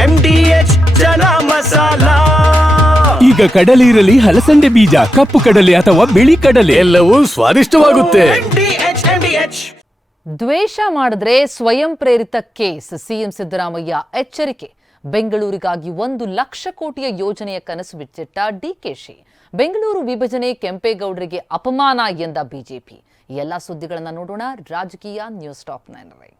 MDH ಚನ masala. ಈಗ ಕಡಲೆ ಇರಲಿ, ಹಲಸಂಡೆ ಬೀಜ, ಕಪ್ಪು ಕಡಲೆ ಅಥವಾ ಬಿಳಿ ಕಡಲೆ, ಎಲ್ಲವೂ ಸ್ವಾದಿಷ್ಟವಾಗುತ್ತೆ. ದ್ವೇಷ ಮಾಡಿದ್ರೆ ಸ್ವಯಂ ಪ್ರೇರಿತ ಕೇಸ್. ಸಿಎಂ ಸಿದ್ದರಾಮಯ್ಯ ಎಚ್ಚರಿಕೆ. ಬೆಂಗಳೂರಿಗಾಗಿ 1 ಲಕ್ಷ ಕೋಟಿಯ ಯೋಜನೆಯ ಕನಸು ಬಿಚ್ಚಿಟ್ಟ ಡಿಕೆಶಿ. ಬೆಂಗಳೂರು ವಿಭಜನೆ ಕೆಂಪೇಗೌಡರಿಗೆ ಅಪಮಾನ ಎಂದ ಬಿಜೆಪಿ. ಎಲ್ಲ ಸುದ್ದಿಗಳನ್ನು ನೋಡೋಣ ರಾಜಕೀಯ ನ್ಯೂಸ್ ಟಾಪ್ 9.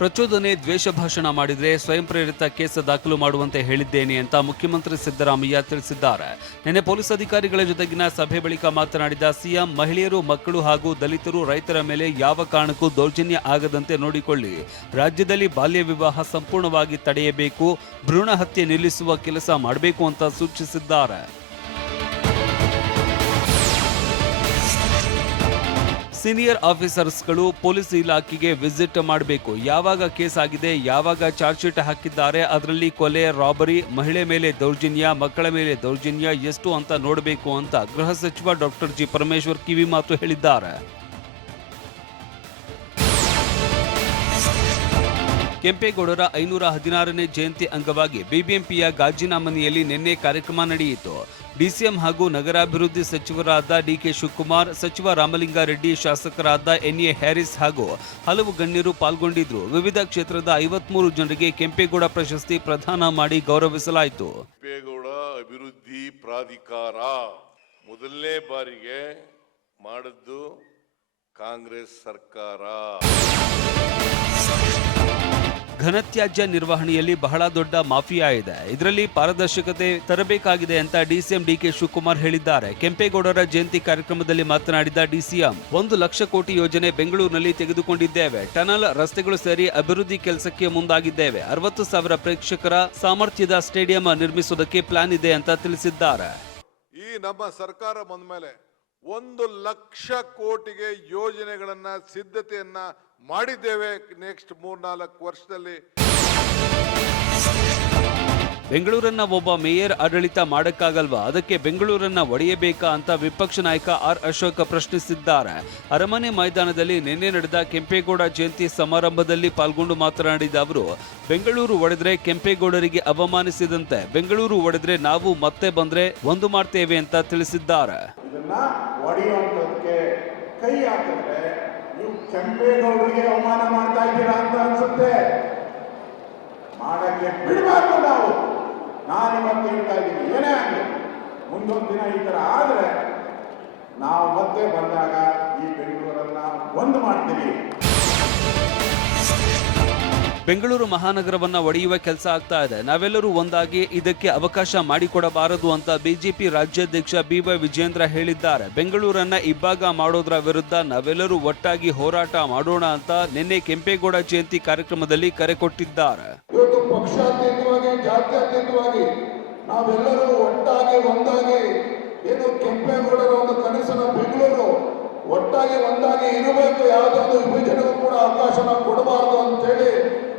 ಪ್ರಚೋದನೆ, ದ್ವೇಷ ಭಾಷಣ ಮಾಡಿದರೆ ಸ್ವಯಂ ಪ್ರೇರಿತ ಕೇಸ್ ದಾಖಲು ಮಾಡುವಂತೆ ಹೇಳಿದ್ದೇನೆ ಅಂತ ಮುಖ್ಯಮಂತ್ರಿ ಸಿದ್ದರಾಮಯ್ಯ ತಿಳಿಸಿದ್ದಾರೆ. ನಿನ್ನೆ ಪೊಲೀಸ್ ಅಧಿಕಾರಿಗಳ ಜೊತೆಗಿನ ಸಭೆ ಬಳಿಕ ಮಾತನಾಡಿದ ಸಿಎಂ, ಮಹಿಳೆಯರು, ಮಕ್ಕಳು ಹಾಗೂ ದಲಿತರು, ರೈತರ ಮೇಲೆ ಯಾವ ಕಾರಣಕ್ಕೂ ದೌರ್ಜನ್ಯ ಆಗದಂತೆ ನೋಡಿಕೊಳ್ಳಿ. ರಾಜ್ಯದಲ್ಲಿ ಬಾಲ್ಯ ವಿವಾಹ ಸಂಪೂರ್ಣವಾಗಿ ತಡೆಯಬೇಕು, ಭ್ರೂಣ ಹತ್ಯೆ ನಿಲ್ಲಿಸುವ ಕೆಲಸ ಮಾಡಬೇಕು ಅಂತ ಸೂಚಿಸಿದ್ದಾರೆ. ಸೀನಿಯರ್ ಆಫೀಸರ್ಸ್ಗಳು ಪೊಲೀಸ್ ಇಲಾಖೆಗೆ ವಿಸಿಟ್ ಮಾಡಬೇಕು. ಯಾವಾಗ ಕೇಸ್ ಆಗಿದೆ, ಯಾವಾಗ ಚಾರ್ಜ್ ಶೀಟ್ ಹಾಕಿದ್ದಾರೆ, ಅದರಲ್ಲಿ ಕೊಲೆ, ರಾಬರಿ, ಮಹಿಳೆ ಮೇಲೆ ದೌರ್ಜನ್ಯ, ಮಕ್ಕಳ ಮೇಲೆ ದೌರ್ಜನ್ಯ ಎಷ್ಟು ಅಂತ ನೋಡಬೇಕು ಅಂತ ಗೃಹ ಸಚಿವ ಡಾಕ್ಟರ್ ಜಿ ಪರಮೇಶ್ವರ್ ಕಿವಿ ಮಾತು ಹೇಳಿದ್ದಾರೆ. ಕೆಂಪೇಗೌಡರ 516ನೇ ಜಯಂತಿ ಅಂಗವಾಗಿ ಬಿಬಿಎಂಪಿಯ ಗಾಜಿನ ಮನೆಯಲ್ಲಿ ನಿನ್ನೆ ಕಾರ್ಯಕ್ರಮ ನಡೆಯಿತು. ಡಿಸಿಎಂ ಹಾಗೂ ನಗರಾಭಿವೃದ್ಧಿ ಸಚಿವರಾದ ಡಿಕೆ ಶಿವಕುಮಾರ್, ಸಚಿವ ರಾಮಲಿಂಗಾರೆಡ್ಡಿ, ಶಾಸಕರಾದ ಎನ್ಎ ಹ್ಯಾರಿಸ್ ಹಾಗೂ ಹಲವು ಗಣ್ಯರು ಪಾಲ್ಗೊಂಡಿದ್ರು. ವಿವಿಧ ಕ್ಷೇತ್ರದ 53 ಜನರಿಗೆ ಕೆಂಪೇಗೌಡ ಪ್ರಶಸ್ತಿ ಪ್ರದಾನ ಮಾಡಿ ಗೌರವಿಸಲಾಯಿತು. ಕೆಂಪೇಗೌಡ ಅಭಿವೃದ್ಧಿ ಪ್ರಾಧಿಕಾರ ಮೊದಲನೇ ಬಾರಿಗೆ ಮಾಡಿದ್ದು ಕಾಂಗ್ರೆಸ್ ಸರ್ಕಾರ. ಘನತ್ಯಾಜ್ಯ ನಿರ್ವಹಣೆಯಲ್ಲಿ ಬಹಳ ದೊಡ್ಡ ಮಾಫಿಯಾ ಇದೆ, ಇದರಲ್ಲಿ ಪಾರದರ್ಶಕತೆ ತರಬೇಕಾಗಿದೆ ಅಂತ ಡಿಸಿಎಂ ಡಿಕೆ ಶಿವಕುಮಾರ್ ಹೇಳಿದ್ದಾರೆ. ಕೆಂಪೇಗೌಡರ ಜಯಂತಿ ಕಾರ್ಯಕ್ರಮದಲ್ಲಿ ಮಾತನಾಡಿದ ಡಿಸಿಎಂ, 1 ಲಕ್ಷ ಕೋಟಿ ಯೋಜನೆ ಬೆಂಗಳೂರಿನಲ್ಲಿ ತೆಗೆದುಕೊಂಡಿದ್ದೇವೆ. ಟನಲ್, ರಸ್ತೆಗಳು ಸೇರಿ ಅಭಿವೃದ್ಧಿ ಕೆಲಸಕ್ಕೆ ಮುಂದಾಗಿದ್ದೇವೆ. 60,000 ಪ್ರೇಕ್ಷಕರ ಸಾಮರ್ಥ್ಯದ ಸ್ಟೇಡಿಯಂ ನಿರ್ಮಿಸುವುದಕ್ಕೆ ಪ್ಲಾನ್ ಇದೆ ಅಂತ ತಿಳಿಸಿದ್ದಾರೆ. ಈ ನಮ್ಮ ಸರ್ಕಾರ ಬಂದ ಮೇಲೆ 1 ಲಕ್ಷ ಕೋಟಿಗೆ ಯೋಜನೆಗಳನ್ನ ಸಿದ್ಧತೆಯನ್ನ ಮಾಡಿದ್ದೇವೆ. ನೆಕ್ಸ್ಟ್ 3-4 ವರ್ಷದಲ್ಲಿ ಬೆಂಗಳೂರನ್ನ ಒಬ್ಬ ಮೇಯರ್ ಆಡಳಿತ ಮಾಡಕ್ಕಾಗಲ್ವಾ? ಅದಕ್ಕೆ ಬೆಂಗಳೂರನ್ನ ಒಡೆಯಬೇಕಾ ಅಂತ ವಿಪಕ್ಷ ನಾಯಕ ಆರ್ ಅಶೋಕ್ ಪ್ರಶ್ನಿಸಿದ್ದಾರೆ. ಅರಮನೆ ಮೈದಾನದಲ್ಲಿ ನಿನ್ನೆ ನಡೆದ ಕೆಂಪೇಗೌಡ ಜಯಂತಿ ಸಮಾರಂಭದಲ್ಲಿ ಪಾಲ್ಗೊಂಡು ಮಾತನಾಡಿದ ಅವರು, ಬೆಂಗಳೂರು ಒಡೆದ್ರೆ ಕೆಂಪೇಗೌಡರಿಗೆ ಅವಮಾನಿಸಿದಂತೆ, ಬೆಂಗಳೂರು ಒಡೆದ್ರೆ ನಾವು ಮತ್ತೆ ಬಂದ್ರೆ ಒಂದು ಮಾಡ್ತೇವೆ ಅಂತ ತಿಳಿಸಿದ್ದಾರೆ. ಕೈ ಹಾಕಿದ್ರೆ ನೀವು ಕೆಂಪೇಗೌಡರಿಗೆ ಅವಮಾನ ಮಾಡ್ತಾ ಇದ್ದೀರಾ ಅಂತ ಅನ್ಸುತ್ತೆ. ಮಾಡಕ್ಕೆ ಬಿಡಬಾರ್ದು ನಾವು. ನಾನಿವತ್ತು ಹೇಳ್ತಾ ಇದ್ದೀನಿ, ಏನೇ ಆಗಲಿ ಮುಂದೊಂದು ದಿನ ಈ ಥರ ಆದರೆ ನಾವು ಮತ್ತೆ ಬಂದಾಗ ಈ ಬೆಂಗಳೂರನ್ನ ಒಂದು ಮಾಡ್ತೀವಿ. ಬೆಂಗಳೂರು ಮಹಾನಗರವನ್ನ ಒಡೆಯುವ ಕೆಲಸ ಆಗ್ತಾ ಇದೆ. ನಾವೆಲ್ಲರೂ ಒಂದಾಗಿ ಇದಕ್ಕೆ ಅವಕಾಶ ಮಾಡಿಕೊಡಬಾರದು ಅಂತ ಬಿಜೆಪಿ ರಾಜ್ಯಾಧ್ಯಕ್ಷ ಬಿವೈ ವಿಜೇಂದ್ರ ಹೇಳಿದ್ದಾರೆ. ಬೆಂಗಳೂರನ್ನ ಇಬ್ಬಾಗ ಮಾಡೋದ್ರ ವಿರುದ್ಧ ನಾವೆಲ್ಲರೂ ಒಟ್ಟಾಗಿ ಹೋರಾಟ ಮಾಡೋಣ ಅಂತ ನಿನ್ನೆ ಕೆಂಪೇಗೌಡ ಜಯಂತಿ ಕಾರ್ಯಕ್ರಮದಲ್ಲಿ ಕರೆ ಕೊಟ್ಟಿದ್ದಾರೆ. ಇವತ್ತು ಪಕ್ಷಾತೀತವಾಗಿ, ಜಾತ್ಯತೀತವಾಗಿ ನಾವೆಲ್ಲರೂ ಒಟ್ಟಾಗಿ ಒಂದಾಗಿ ಏನು ಕೆಂಪೇಗೌಡರ ಒಂದು ಕನಸನ್ನ ಬೆಂಗಳೂರು ಒಟ್ಟಾಗಿ ಒಂದಾಗಿ ಇರಬೇಕು, ಯಾವುದೊಂದು ವಿಭಜನೆಗೂ ಕೂಡ ಅವಕಾಶನ ಕೊಡಬಾರದು ಅಂತ ಹೇಳಿ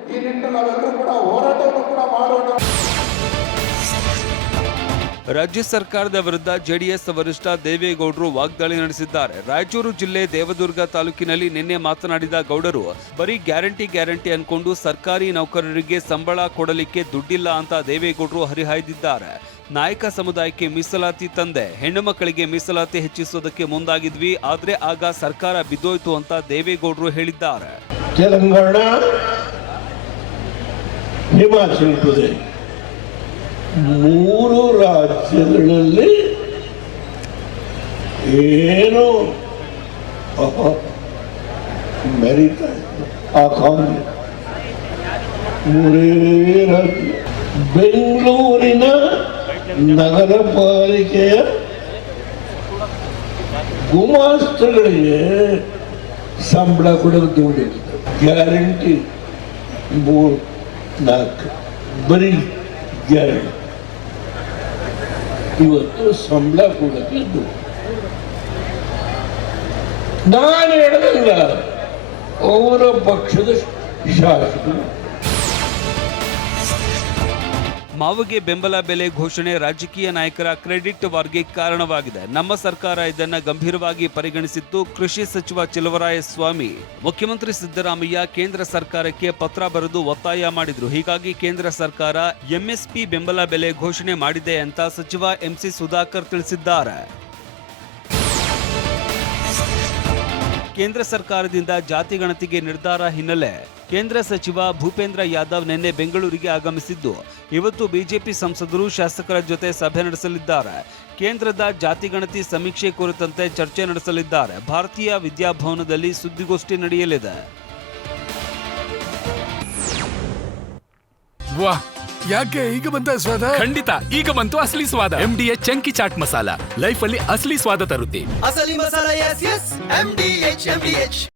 ಈ ನಿಟ್ಟಿನಲ್ಲಿ ನಾವೆಲ್ಲರೂ ಕೂಡ ಹೋರಾಟವನ್ನು ಕೂಡ ಮಾಡೋಣ. ರಾಜ್ಯ ಸರ್ಕಾರದ ವಿರುದ್ಧ ಜೆಡಿಎಸ್ ವರಿಷ್ಠ ದೇವೇಗೌಡರು ವಾಗ್ದಾಳಿ ನಡೆಸಿದ್ದಾರೆ. ರಾಯಚೂರು ಜಿಲ್ಲೆ ದೇವದುರ್ಗ ತಾಲೂಕಿನಲ್ಲಿ ನಿನ್ನೆ ಮಾತನಾಡಿದ ಗೌಡರು, ಬರೀ ಗ್ಯಾರಂಟಿ ಅನ್ಕೊಂಡು ಸರ್ಕಾರಿ ನೌಕರರಿಗೆ ಸಂಬಳ ಕೊಡಲಿಕ್ಕೆ ದುಡ್ಡಿಲ್ಲ ಅಂತ ದೇವೇಗೌಡರು ಹರಿಹಾಯ್ದಿದ್ದಾರೆ. ನಾಯಕ ಸಮುದಾಯಕ್ಕೆ ಮೀಸಲಾತಿ ತಂದೆ, ಹೆಣ್ಣು ಮಕ್ಕಳಿಗೆ ಮೀಸಲಾತಿ ಹೆಚ್ಚಿಸೋದಕ್ಕೆ ಮುಂದಾಗಿದ್ವಿ, ಆದ್ರೆ ಆಗ ಸರ್ಕಾರ ಬಿದ್ದೋಯ್ತು ಅಂತ ದೇವೇಗೌಡರು ಹೇಳಿದ್ದಾರೆ. ತೆಲಂಗಾಣ, ಹಿಮಾಚಲ ಪ್ರದೇಶ 3 ರಾಜ್ಯಗಳಲ್ಲಿ ಏನು ಮೆರಿತಾ ಆ ಕಾಂಗ್ರೆಸ್ 3 ರಾಜ್ಯ. ಬೆಂಗಳೂರಿನ ನಗರ ಪಾಲಿಕೆಯ ಗುಮಾಸ್ತಗಳಿಗೆ ಸಂಬಳ ಕೊಡಲು ದುಡ್ಡಿದೆ. ಗ್ಯಾರಂಟಿ 3-4 ಬರೀ ಗ್ಯಾರಂಟಿ. ಇವತ್ತು ಸಂಬಳ ಕೊಡಕ್ಕೆ ದುಡ್ಡು. ನಾನು ಹೇಳಲ್ಲ, ಅವರ ಪಕ್ಷದ ಶಾಸಕರು ಮಾವಿಗೆ ಬೆಂಬಲ ಬೆಲೆ ಘೋಷಣೆ ರಾಜಕೀಯ ನಾಯಕರ ಕ್ರೆಡಿಟ್ ವಾರ್ಗೆ ಕಾರಣವಾಗಿದೆ. ನಮ್ಮ ಸರ್ಕಾರ ಇದನ್ನ ಗಂಭೀರವಾಗಿ ಪರಿಗಣಿಸಿದ್ದು ಕೃಷಿ ಸಚಿವ ಚೆಲುವರಾಯಸ್ವಾಮಿ ಮುಖ್ಯಮಂತ್ರಿ ಸಿದ್ದರಾಮಯ್ಯ ಕೇಂದ್ರ ಸರ್ಕಾರಕ್ಕೆ ಪತ್ರ ಬರೆದು ಒತ್ತಾಯ ಮಾಡಿದ್ರು. ಹೀಗಾಗಿ ಕೇಂದ್ರ ಸರ್ಕಾರ ಎಂಎಸ್ಪಿ ಬೆಂಬಲ ಬೆಲೆ ಘೋಷಣೆ ಮಾಡಿದೆ ಅಂತ ಸಚಿವ ಎಂಸಿ ಸುಧಾಕರ್ ತಿಳಿಸಿದ್ದಾರೆ. ಕೇಂದ್ರ ಸರ್ಕಾರದಿಂದ ಜಾತಿ ಗಣತಿಗೆ ನಿರ್ಧಾರ ಹಿನ್ನೆಲೆ ಕೇಂದ್ರ ಸಚಿವ ಭೂಪೇಂದ್ರ ಯಾದವ್ ನಿನ್ನೆ ಬೆಂಗಳೂರಿಗೆ ಆಗಮಿಸಿದ್ದು ಇವತ್ತು ಬಿಜೆಪಿ ಸಂಸದರು ಶಾಸಕರ ಜೊತೆ ಸಭೆ ನಡೆಸಲಿದ್ದಾರೆ. ಕೇಂದ್ರದ ಜಾತಿ ಗಣತಿ ಸಮೀಕ್ಷೆ ಕುರಿತಂತೆ ಚರ್ಚೆ ನಡೆಸಲಿದ್ದಾರೆ. ಭಾರತೀಯ ವಿದ್ಯಾಭವನದಲ್ಲಿ ಸುದ್ದಿಗೋಷ್ಠಿ ನಡೆಯಲಿದೆ. ವಾಹ್, ಯಾಕೆ ಈಗ ಬಂತ ಸ್ವಾದ? ಖಂಡಿತ ಈಗ ಬಂತು ಅಸಲಿ ಸ್ವಾದ. MDH chunky chaat masala life ಅಲ್ಲಿ ಅಸಲಿ ಸ್ವಾದ ತರುತ್ತೆ. ಅಸಲಿ ಮಸಾಲ, ಎಸ್ ಎಸ್ MDH